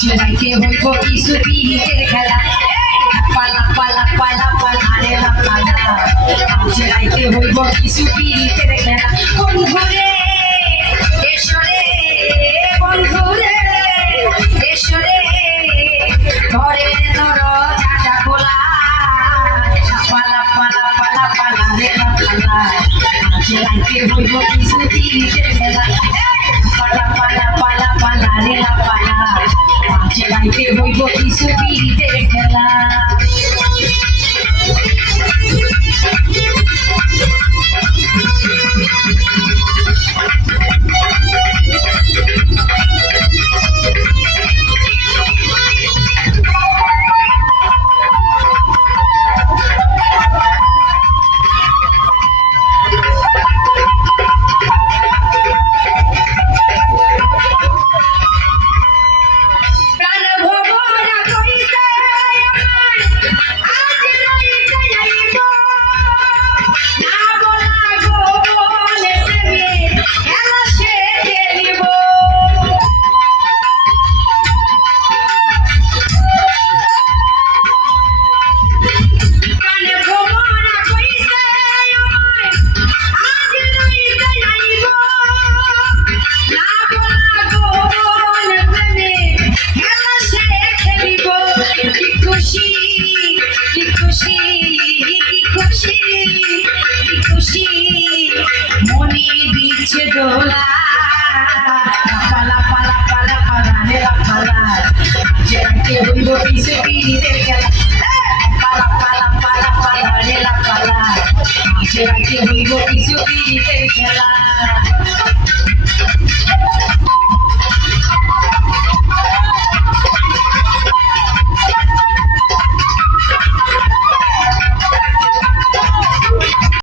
জেলাইতে হইব কিছু পিড়িতের খেলা পালা পালা পালা পালা রে পালা জেলাইতে হইব কিছু পিড়িতের খেলা বন্ধুরে এসরে বন্ধুরে এসরে ঘরে ধর চাটা খোলা পালা পালা পালা পালা রে পালা জেলাইতে হইব কিছু পিড়িতের খেলা পালা পালা পালা পালা রে পালা জেলাইতে হইব কিছু পিড়িতের খেলা মনে দিচ্ছে দোলা পালা পালা পালা পালা রে পালা জেলাইতে হইব কিছু পিড়িতের খেলা পালা পালা পালা পালা রে পালা জেলাইতে হইব কিছু পিড়িতের খেলা